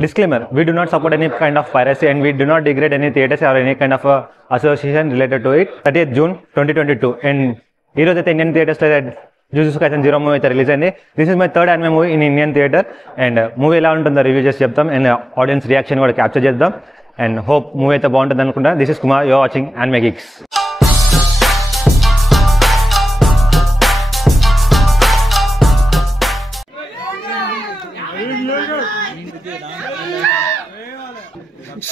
Disclaimer, we do not support any kind of piracy and we do not degrade any theatres or any kind of association related to it. 30th June 2022 and ఈ రోజు అయితే Indian థియేటర్స్లో Jujutsu Kaisen zero movie అయితే release అయింది. This is my third anime movie in Indian theatre and movie ఎలా ఉంటుందో review చేసి చెప్తాం అండ్ ఆడియన్స్ రియాక్షన్ కూడా క్యాప్చర్ చేద్దాం అండ్ హోప్ మూవీ అయితే బాగుంటుంది అనుకుంటా. This is Kumar, you are watching Anime Geeks.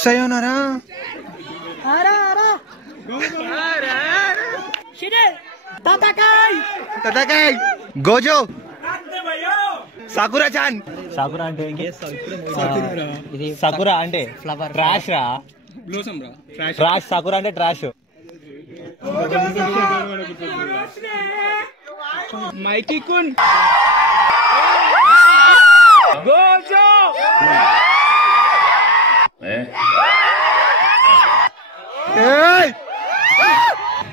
Sayonara. Tatakai. Gojo. Sakura-chan. Sakura అంటే సాకురా అంటే ట్రాష్ రా, ట్రాష్. సాకురా అంటే ట్రాష్. మైకీ కున్ గోజో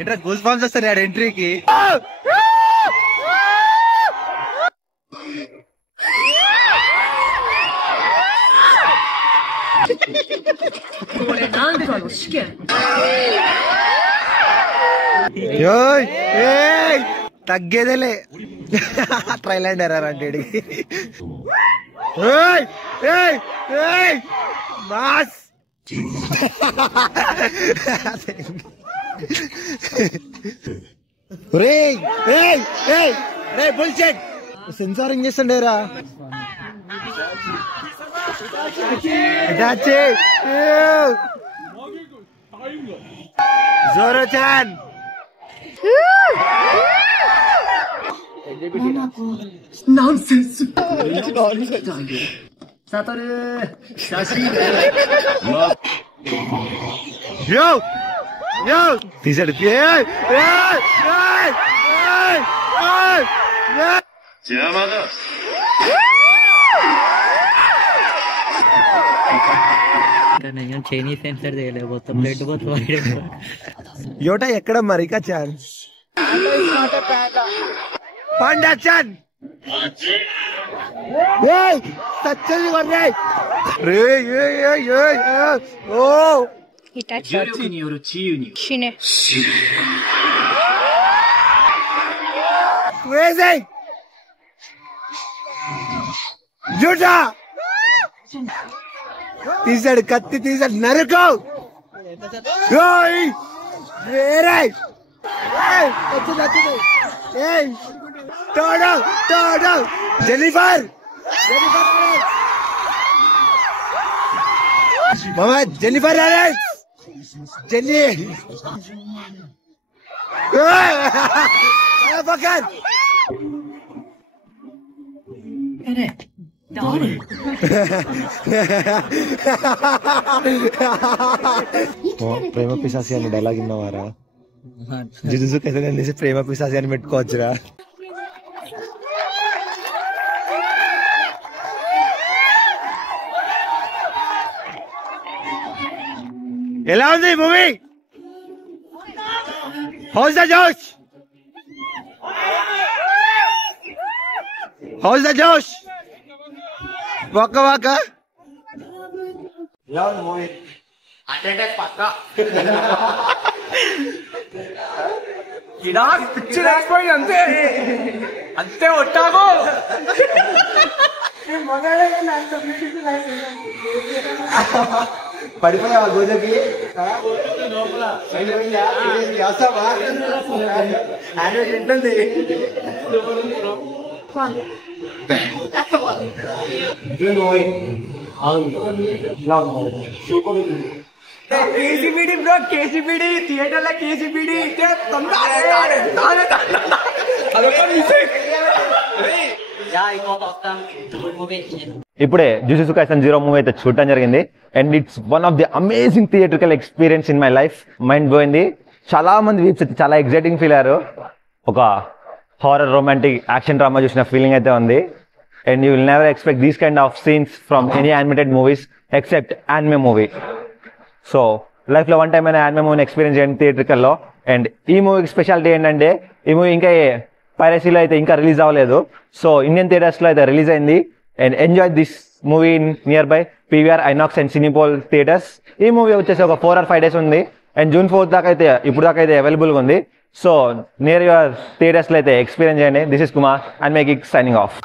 ఇంటర్ గూస్ బాంబ్స్ వస్తాయి ఆడ ఎంట్రీకి. తగ్గేదేలే ట్రైలాండ్ ఎర్రర్ అంటే బాస్. సెన్సారింగ్ చేస్తుండేరా జోరో-chan. నాన్సెన్స్ తీసాడు. చైనీస్ సెన్సర్ చేయలేకపోతే బ్లడ్ పోతుంది. యోటా ఎక్కడ మరికా ఛాన్స్ పాండా-chan. సచ్చని కొన్నాయి రే. ఓ Shine. crazy. జూటా తీసాడు, కత్తి తీసాడు, నరుకు. వేరే జెనిఫర్ మామా, జెనిఫర్ జెన్నీ పక్కన ప్రేమ పిశాసి అని డైలాగ్ విన్నావారా? జుజుత్సు కైసెన్ తీసి ప్రేమ పిశాసి అని పెట్టుకోవచ్చురా. ఎలా ఉంది మూవీ? హౌస్ ద జోష్? హౌస్ ద జోష్? వాక వాక ఎలా ఉంది మూవీ? అంటే పక్క ఇలా పిచ్చి లేకపోయింది. అంతే అంతే ఒట్టాగో పడిపోయావా గోజకి? ఉంటుంది. కేసీబీడి బ్రో, కేసీబీడి థియేటర్ లో కేసీబీడి ఇప్పుడే జుజుత్సు కైసెన్ జీరో మూవీ అయితే చూడటం జరిగింది and it's one of the amazing theatrical experience in my life. Mind పోయింది. చాలా మంది వీప్స్ అయితే చాలా ఎగ్జైటింగ్ ఫీల్ అయ్యారు. ఒక హారర్ రొమాంటిక్ యాక్షన్ డ్రామా చూసిన ఫీలింగ్ అయితే ఉంది and you will never expect these kind of scenes from any animated movies except anime movie. So లైఫ్లో వన్ టైం అయినా యానిమే మూవీని ఎక్స్పీరియన్స్ చేయండి థియేట్రికల్లో. అండ్ ఈ మూవీకి స్పెషాలిటీ ఏంటంటే ఈ మూవీ ఇంకా పైరసీలో అయితే ఇంకా రిలీజ్ అవ్వలేదు. సో ఇండియన్ థియేటర్స్లో అయితే రిలీజ్ అయింది and enjoy this movie nearby PVR INOX and Cinepolis theatres. ఈ మూవీ వచ్చేసి ఒక 4 or 5 days ఉంది అండ్ June 4th దాకా అయితే అవైలబుల్గా ఉంది. సో నియర్ యువర్ థియేటర్స్లో అయితే ఎక్స్పీరియన్స్ చేయండి. This is Kumar and my gig signing off.